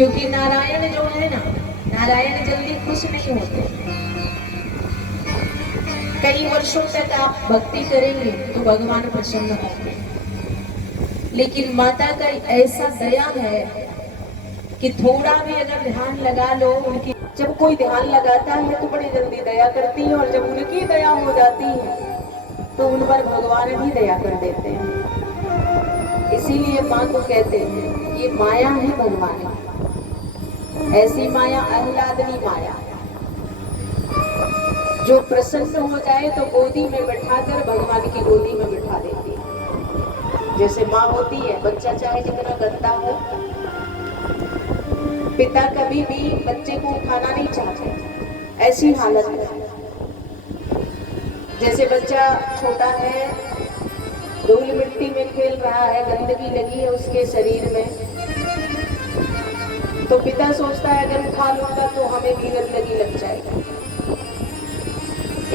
क्योंकि नारायण जो है ना, नारायण जल्दी खुश नहीं होते। कई वर्षों तक आप भक्ति करेंगे तो भगवान प्रसन्न होंगे, लेकिन माता का ऐसा दया है कि थोड़ा भी अगर ध्यान लगा लो उनकी, जब कोई ध्यान लगाता है तो बड़ी जल्दी दया करती है, और जब उनकी दया हो जाती है तो उन पर भगवान भी दया कर देते हैं। इसीलिए माँ को कहते हैं ये माया है भगवान, ऐसी माया आह्लादनी माया, जो प्रसन्न हो जाए तो गोदी में बैठाकर भगवान की गोदी में बैठा देती है। जैसे माँ होती है, बच्चा चाहे कितना गंदा हो, पिता कभी भी बच्चे को उठाना नहीं चाहते, ऐसी हालत है। जैसे बच्चा छोटा है, धूल मिट्टी में खेल रहा है, गंदगी लगी है उसके शरीर में, तो पिता सोचता है अगर उठा लूंगा तो हमें भी गंदगी लग जाएगी।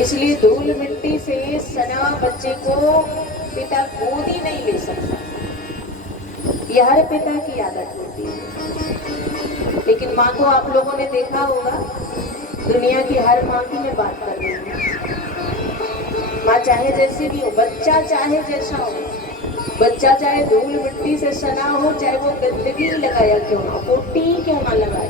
इसलिए धूल मिट्टी से सना बच्चे को पिता गोदी नहीं ले सकता, यह हर पिता की आदत होती है। लेकिन माँ को आप लोगों ने देखा होगा, दुनिया की हर माँ की मैं बात कर रही हूँ, माँ चाहे जैसी भी हो, बच्चा चाहे जैसा हो, बच्चा चाहे धूल मिट्टी से सना हो, चाहे वो गंदगी लगाया क्यों ना, पोटी क्यों ना लगाए,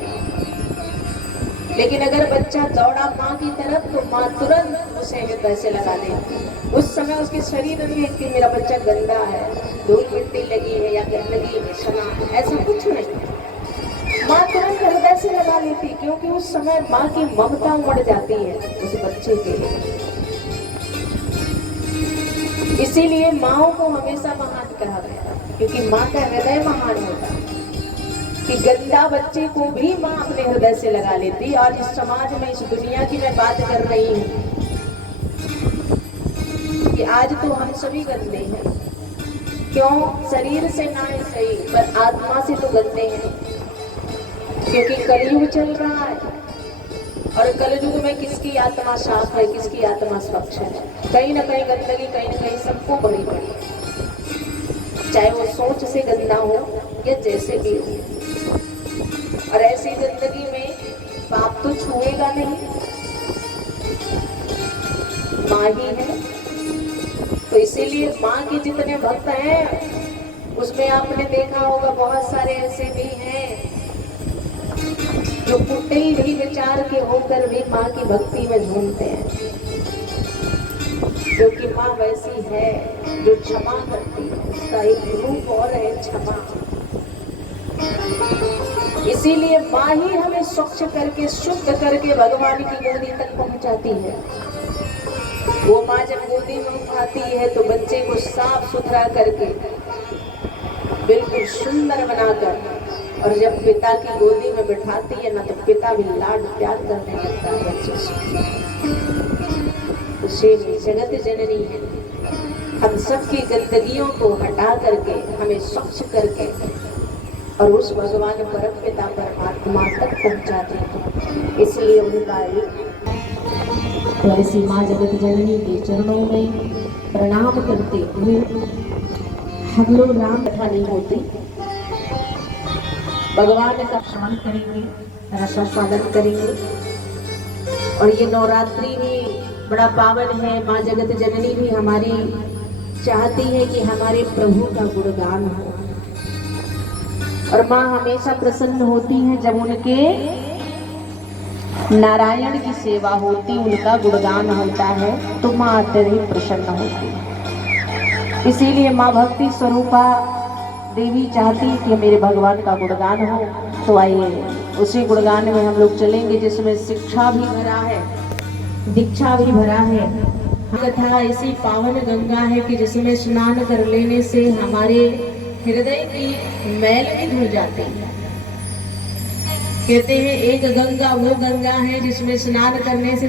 लेकिन अगर बच्चा दौड़ा माँ की तरफ तो माँ तुरंत उसे हृदय से लगा देती। उस समय उसके शरीर में कि मेरा बच्चा गंदा है, धूल मिट्टी लगी है या गंदगी में सना, ऐसा कुछ नहीं, माँ तुरंत हृदय से लगा लेती, क्योंकि उस समय माँ की ममता उमड़ जाती है उस बच्चे के लिए। इसीलिए माँओं को हमेशा महान कहा गया, क्योंकि माँ का हृदय महान होता है कि गंदा बच्चे को भी माँ अपने हृदय से लगा लेती। आज इस समाज में, इस दुनिया की मैं बात कर रही हूँ कि आज तो हम सभी गंदे हैं, क्यों? शरीर से ना ही सही पर आत्मा से तो गंदे हैं, क्योंकि कलयुग चल रहा है, और कलयुग में किसकी आत्मा साफ है, किसकी आत्मा स्वच्छ है? कहीं ना कहीं गंदगी, कहीं ना कहीं सबको भरी पड़ी है, चाहे वो सोच से गंदा हो या जैसे भी हो। और ऐसी जिंदगी में पाप तो छुएगा नहीं, माँ ही है। तो इसीलिए माँ के जितने भक्त हैं उसमें आपने देखा होगा बहुत सारे ऐसे भी हैं जो कुटिल भी विचार के होकर भी माँ की भक्ति में झूमते हैं, क्योंकि माँ वैसी है जो क्षमा करती है, उसका एक रूप और है क्षमा। इसीलिए माँ ही हमें स्वच्छ करके, शुद्ध करके भगवान की गोदी तक पहुंचाती है। वो माँ जब गोदी में उठाती है तो बच्चे को साफ सुथरा करके बिल्कुल सुंदर बनाकर, और जब पिता की गोदी में बिठाती है ना, तो पिता भी लाड प्यार करने लगता है बच्चे से। उसे जगत जननी है, हम सबकी गंदगियों को हटा करके, हमें स्वच्छ करके और उस भगवान परम पिता परमात्मा तक पहुंचाते हैं। इसलिए उनका तो ऐसी माँ जगत जननी के चरणों में प्रणाम करते हुए हम लोग राम कथा नहीं होती, भगवान का श्रवण करेंगे, रसास्वादन करेंगे। और ये नवरात्रि भी बड़ा पावन है, माँ जगत जननी भी हमारी चाहती है कि हमारे प्रभु का गुणगान हो, और माँ हमेशा प्रसन्न होती है जब उनके नारायण की सेवा होती, उनका गुणगान होता है तो माँ अत्यधिक प्रसन्न होती है। इसीलिए माँ भक्ति स्वरूपा देवी चाहती कि मेरे भगवान का गुणगान हो। तो आइए उसी गुणगान में हम लोग चलेंगे, जिसमें शिक्षा भी भरा है, दीक्षा भी भरा है। कथा ऐसी पावन गंगा है कि जिसमें स्नान कर लेने से हमारे हृदय की मैल भी धुल जाती है। कहते हैं एक गंगा वो गंगा है जिसमें स्नान करने से